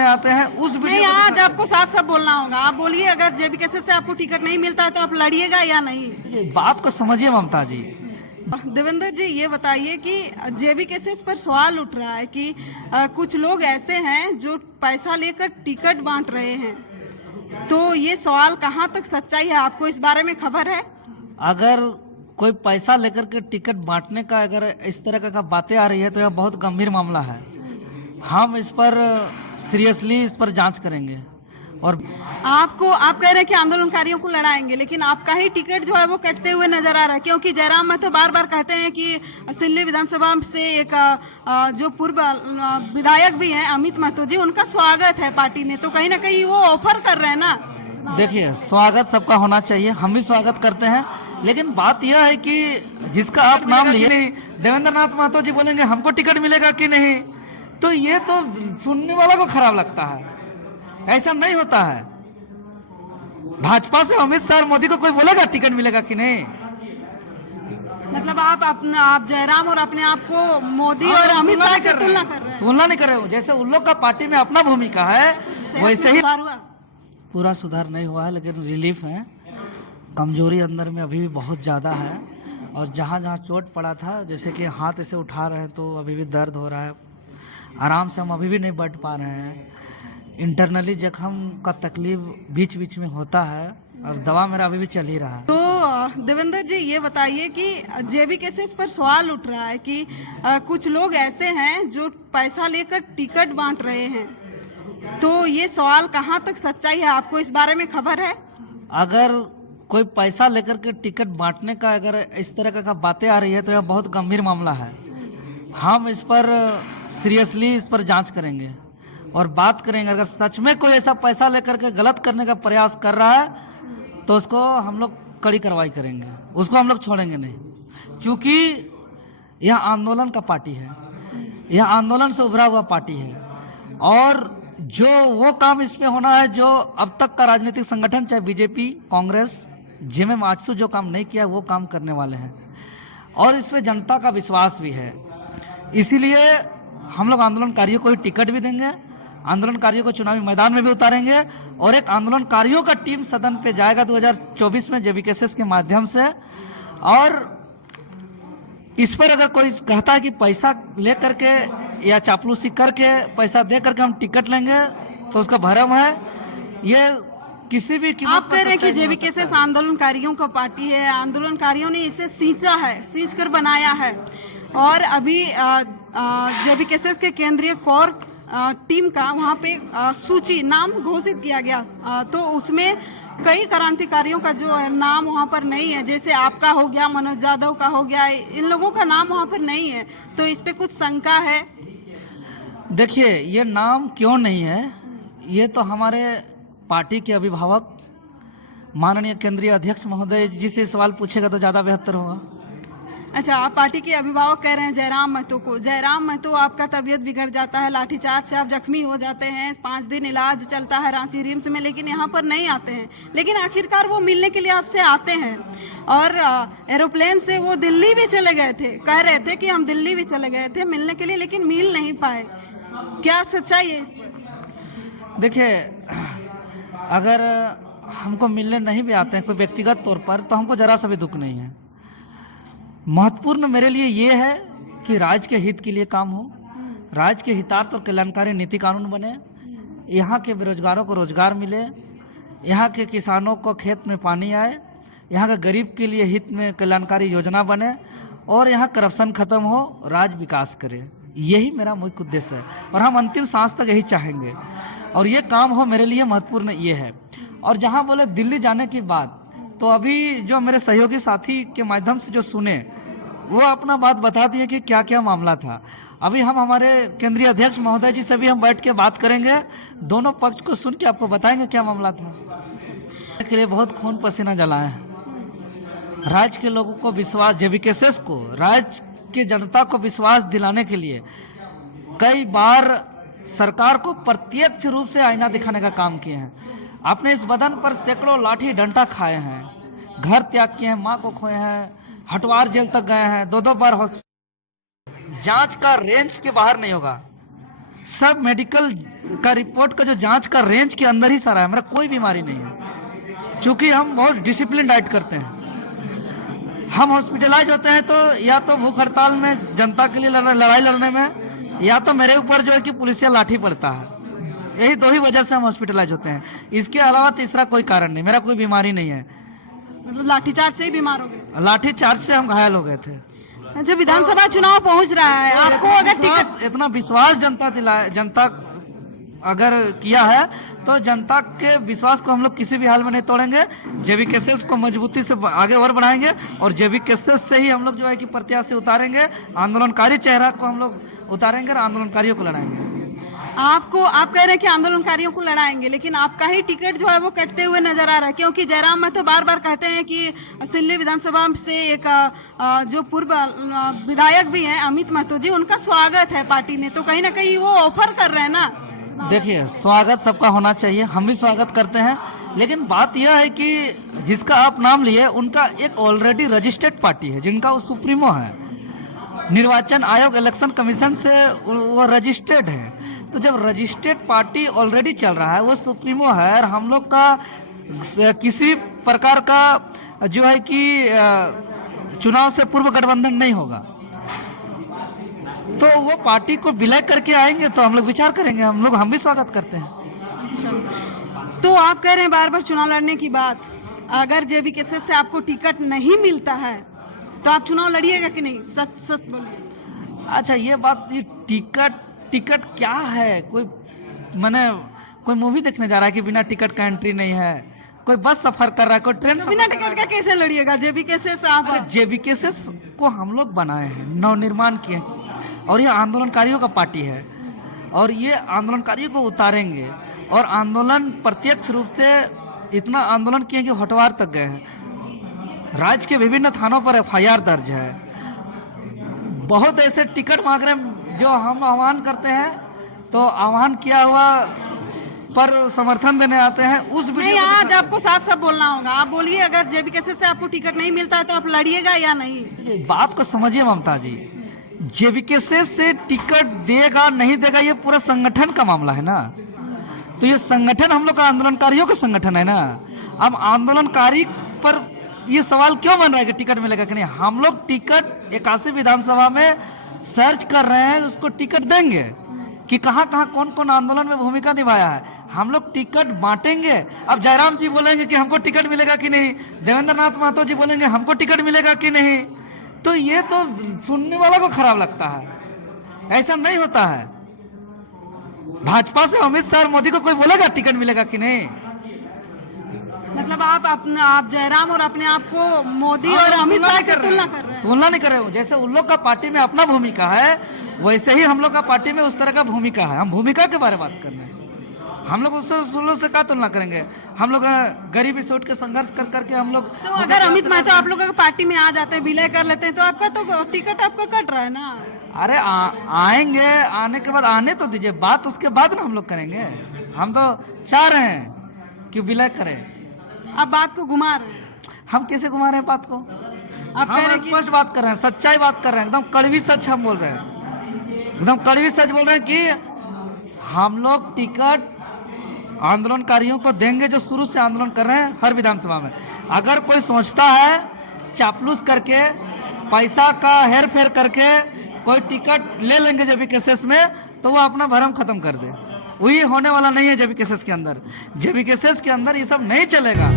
करने आते हैं उस वीडियो नहीं, को आज दिखाते आपको साफ साफ बोलना होगा। आप बोलिए, अगर जेबीकेएसएस से आपको टिकट नहीं मिलता है तो आप लड़िएगा या नहीं? हैं। ये बात को समझिए ममता जी। देवेंद्र जी, ये बताइए कि जेबीकेएसएस पर सवाल उठ रहा है कि कुछ लोग ऐसे हैं जो पैसा लेकर टिकट बांट रहे हैं, तो ये सवाल कहाँ तक सच्चाई है? आपको इस बारे में खबर है? अगर कोई पैसा लेकर के टिकट बांटने का अगर इस तरह का बातें आ रही है तो यह बहुत गंभीर मामला है। हम इस पर सीरियसली इस पर जांच करेंगे। और आप कह रहे हैं कि आंदोलनकारियों को लड़ाएंगे, लेकिन आपका ही टिकट जो है वो कटते हुए नजर आ रहा है, क्योंकि जयराम महतो बार बार कहते हैं कि सिल्ली विधानसभा से एक जो पूर्व विधायक भी हैं अमित महतो जी, उनका स्वागत है पार्टी में, तो कहीं ना कहीं वो ऑफर कर रहे हैं ना। देखिए, स्वागत सबका होना चाहिए, हम भी स्वागत करते हैं, लेकिन बात यह है कि जिसका आप नाम लिए नहीं, देवेंद्र नाथ महतो जी बोलेंगे हमको टिकट मिलेगा कि नहीं, तो ये तो सुनने वाला को खराब लगता है। ऐसा नहीं होता है। भाजपा से अमित शाह और मोदी को कोई बोलेगा टिकट मिलेगा कि नहीं? मतलब आप जयराम और अपने आप को मोदी और अमित शाह से तुलना कर रहे हैं? तुलना नहीं कर रहे हो। जैसे उन लोग का पार्टी में अपना भूमिका है वैसे ही सुधार हुआ? पूरा सुधार नहीं हुआ है, लेकिन रिलीफ है। कमजोरी अंदर में अभी भी बहुत ज़्यादा है, और जहाँ जहाँ चोट पड़ा था, जैसे कि हाथ ऐसे उठा रहे हैं तो अभी भी दर्द हो रहा है। आराम से हम अभी भी नहीं बैठ पा रहे हैं। इंटरनली जख्म का तकलीफ बीच बीच में होता है, और दवा मेरा अभी भी चल ही रहा है। तो देवेंद्र जी, ये बताइए कि जेबीकेएसएस पर सवाल उठ रहा है कि कुछ लोग ऐसे हैं जो पैसा लेकर टिकट बांट रहे हैं, तो ये सवाल कहाँ तक सच्चाई है? आपको इस बारे में खबर है? अगर कोई पैसा लेकर के टिकट बांटने का अगर इस तरह का बातें आ रही है तो यह बहुत गंभीर मामला है। हम इस पर सीरियसली इस पर जांच करेंगे और बात करेंगे। अगर सच में कोई ऐसा पैसा लेकर के गलत करने का प्रयास कर रहा है तो उसको हम लोग कड़ी कार्रवाई करेंगे, उसको हम लोग छोड़ेंगे नहीं, क्योंकि यह आंदोलन का पार्टी है, यह आंदोलन से उभरा हुआ पार्टी है। और जो वो काम इसमें होना है जो अब तक का राजनीतिक संगठन, चाहे बीजेपी, कांग्रेस, जेएमएम, आजसू जो काम नहीं किया वो काम करने वाले हैं, और इसमें जनता का विश्वास भी है। इसीलिए हम लोग आंदोलनकारियों को ही टिकट भी देंगे, आंदोलनकारियों को चुनावी मैदान में भी उतारेंगे, और एक आंदोलनकारियों का टीम सदन पे जाएगा 2024 में जेबीकेएसएस के माध्यम से। और इस पर अगर कोई कहता है कि पैसा ले करके या चापलूसी करके पैसा दे करके हम टिकट लेंगे तो उसका भ्रम है। ये किसी भी कीमत आप पर कह रहे हैं कि सच्चाई नहीं हो जेबीकेएसएस सकता है। आंदोलनकारियों का पार्टी है, आंदोलनकारियों ने इसे सींचा है, सींच कर बनाया है, और अभी जेबीकेएसएस के केंद्रीय कोर टीम का वहाँ पे सूची नाम घोषित किया गया, तो उसमें कई क्रांतिकारियों का जो है नाम वहाँ पर नहीं है, जैसे आपका हो गया, मनोज यादव का हो गया, इन लोगों का नाम वहाँ पर नहीं है, तो इस पे कुछ शंका है? देखिए, ये नाम क्यों नहीं है, ये तो हमारे पार्टी के अभिभावक माननीय केंद्रीय अध्यक्ष महोदय जी से सवाल पूछेगा तो ज़्यादा बेहतर होगा। अच्छा, आप पार्टी के अभिभावक कह रहे हैं जयराम महतो को। जयराम महतो, आपका तबीयत बिगड़ जाता है, लाठीचार्ज से आप जख्मी हो जाते हैं, 5 दिन इलाज चलता है रांची रिम्स में, लेकिन यहाँ पर नहीं आते हैं। लेकिन आखिरकार वो मिलने के लिए आपसे आते हैं, और एरोप्लेन से वो दिल्ली भी चले गए थे, कह रहे थे कि हम दिल्ली भी चले गए थे मिलने के लिए, लेकिन मिल नहीं पाए। क्या सच्चाई है इस पर? देखिए, अगर हमको मिलने नहीं भी आते हैं कोई व्यक्तिगत तौर पर, तो हमको जरा सा भी दुख नहीं है। महत्वपूर्ण मेरे लिए ये है कि राज्य के हित के लिए काम हो, राज्य के हितार्थ और कल्याणकारी नीति कानून बने, यहाँ के बेरोजगारों को रोजगार मिले, यहाँ के किसानों को खेत में पानी आए, यहाँ के गरीब के लिए हित में कल्याणकारी योजना बने, और यहाँ करप्शन खत्म हो, राज्य विकास करे। यही मेरा मुख्य उद्देश्य है, और हम अंतिम सांस तक यही चाहेंगे, और ये काम हो मेरे लिए महत्वपूर्ण ये है। और जहाँ बोले दिल्ली जाने की बात, तो अभी जो मेरे सहयोगी साथी के माध्यम से जो सुने, वो अपना बात बता दिए कि क्या क्या मामला था। अभी हम हमारे केंद्रीय अध्यक्ष महोदय जी से भी हम बैठ के बात करेंगे, दोनों पक्ष को सुन के आपको बताएंगे क्या मामला था। के लिए बहुत खून पसीना जलाए हैं। राज्य के लोगों को विश्वास, जेबीकेएसएस को, राज्य की जनता को विश्वास दिलाने के लिए कई बार सरकार को प्रत्यक्ष रूप से आईना दिखाने का काम किए हैं। अपने इस बदन पर सैकड़ों लाठी डंडा खाए हैं, घर त्याग किए हैं, माँ को खोए हैं, हटवार जेल तक गए हैं, 2-2 बार हॉस्पिटल। जांच का रेंज के बाहर नहीं होगा। सब मेडिकल का रिपोर्ट का जो जांच का रेंज के अंदर ही सारा है, मेरा कोई बीमारी नहीं है। क्योंकि हम बहुत डिसिप्लिन डाइट करते हैं। हम हॉस्पिटलाइज होते हैं तो या तो भूख हड़ताल में जनता के लिए लड़ाई लड़ने में, या तो मेरे ऊपर जो है कि पुलिसिया लाठी पड़ता है। यही दो ही वजह से हम हॉस्पिटलाइज होते हैं। इसके अलावा तीसरा कोई कारण नहीं, मेरा कोई बीमारी नहीं है। मतलब लाठीचार्ज से ही बीमार हो गए? लाठी चार्ज से हम घायल हो गए थे। अच्छा, विधानसभा चुनाव पहुंच रहा है, आपको अगर टिकट, इतना विश्वास जनता अगर किया है तो जनता के विश्वास को हम लोग किसी भी हाल में नहीं तोड़ेंगे। जेबी केसेस को मजबूती से आगे और बढ़ाएंगे और जेबी केसेस से ही हम लोग जो है कि प्रत्याशी उतारेंगे, आंदोलनकारी चेहरा को हम लोग उतारेंगे और आंदोलनकारियों को लड़ाएंगे। आप कह रहे हैं कि आंदोलनकारियों को लड़ाएंगे, लेकिन आपका ही टिकट जो है वो कटते हुए नजर आ रहा है, क्योंकि जयराम महतो बार बार कहते हैं कि सिल्ली विधानसभा से एक जो पूर्व विधायक भी हैं अमित महतो जी, उनका स्वागत है पार्टी ने, तो कहीं ना कहीं वो ऑफर कर रहे हैं ना। देखिए, स्वागत सबका होना चाहिए, हम भी स्वागत करते हैं, लेकिन बात यह है कि जिसका आप नाम लिए उनका एक ऑलरेडी रजिस्टर्ड पार्टी है, जिनका वो सुप्रीमो है, निर्वाचन आयोग इलेक्शन कमीशन से वो रजिस्टर्ड है। तो जब रजिस्टर्ड पार्टी ऑलरेडी चल रहा है, वो सुप्रीमो है, और हम लोग का किसी प्रकार का जो है कि चुनाव से पूर्व गठबंधन नहीं होगा, तो वो पार्टी को विलय करके आएंगे तो हम लोग विचार करेंगे। हम भी स्वागत करते हैं। अच्छा, तो आप कह रहे हैं बार बार चुनाव लड़ने की बात, अगर जेबी केसेस से आपको टिकट नहीं मिलता है तो आप चुनाव लड़िएगा कि नहीं? सच सच बोलिए। अच्छा, ये बात, ये टिकट क्या है? कोई मूवी देखने जा रहा है कि बिना टिकट का एंट्री नहीं है, कोई बस सफर कर रहा है, कोई ट्रेन तो बिना टिकट का कैसे लड़िएगा? जेबी केसेस आप, जेबी केसेस को हम लोग बनाए हैं, नवनिर्माण किए हैं, और ये आंदोलनकारियों का पार्टी है, और ये आंदोलनकारियों को उतारेंगे। और आंदोलन प्रत्यक्ष रूप से इतना आंदोलन किए कि हटवार तक गए हैं। राज्य के विभिन्न थानों पर FIR दर्ज है। बहुत ऐसे टिकट मांग रहे हैं जो हम आह्वान करते हैं, तो आह्वान किया हुआ पर समर्थन देने आते हैं। उस नहीं, आज आपको साफ साफ बोलना होगा। आप बोलिए, अगर जेबी केसेस से आपको टिकट नहीं मिलता है तो आप लड़िएगा या नहीं? बात को समझिए ममता जी, जेबी केसेस से टिकट देगा नहीं देगा ये पूरा संगठन का मामला है ना। तो ये संगठन हम लोग का आंदोलनकारियों का संगठन है ना। अब आंदोलनकारी पर ये सवाल क्यों बन रहा है कि टिकट मिलेगा कि नहीं? हम लोग टिकट 81 विधानसभा में सर्च कर रहे हैं, उसको टिकट देंगे कि कहाँ कहाँ कौन कौन आंदोलन में भूमिका निभाया है। हम लोग टिकट बांटेंगे। अब जयराम जी बोलेंगे कि हमको टिकट मिलेगा कि नहीं, देवेंद्र नाथ महतो जी बोलेंगे हमको टिकट मिलेगा कि नहीं, तो ये तो सुनने वाला को खराब लगता है। ऐसा नहीं होता है। भाजपा से अमित शाह और मोदी को कोई बोलेगा टिकट मिलेगा कि नहीं? मतलब आप जयराम और अपने आप को मोदी और अमित शाह से तुलना कर रहे हैं? तुलना नहीं कर रहे हो। जैसे उन लोग का पार्टी में अपना भूमिका है, वैसे ही हम लोग का पार्टी में उस तरह का भूमिका है। हम भूमिका के बारे में बात कर रहे हैं। हम लोग उससे उन लोग से क्या तुलना करेंगे? हम लोग गरीबी से उठ के संघर्ष कर करके हम लोग, तो अगर अमित महतो आप लोगों की पार्टी में आ जाते हैं, विलय कर लेते हैं, तो आपका तो टिकट आपका कट रहा है ना। अरे आएंगे, आने के बाद आने तो दीजिए, बात उसके बाद ना हम लोग करेंगे। हम तो चाह रहे हैं कि विलय करें। आप बात को घुमा रहे हैं। हम कैसे घुमा रहे हैं बात को? आप कह रहे हम हैं स्पष्ट बात कर रहे हैं, सच्चाई बात कर रहे हैं, एकदम कड़वी सच हम बोल रहे हैं। एकदम कड़वी सच बोल रहे हैं कि हम लोग टिकट आंदोलनकारियों को देंगे जो शुरू से आंदोलन कर रहे हैं हर विधानसभा में। अगर कोई सोचता है चापलूस करके, पैसा का हेर फेर करके कोई टिकट ले लेंगे जेबी केसेस में, तो वो अपना भरम खत्म कर दे। वही होने वाला नहीं है जेबी केसेस के अंदर। जेबी केसेस के अंदर ये सब नहीं चलेगा।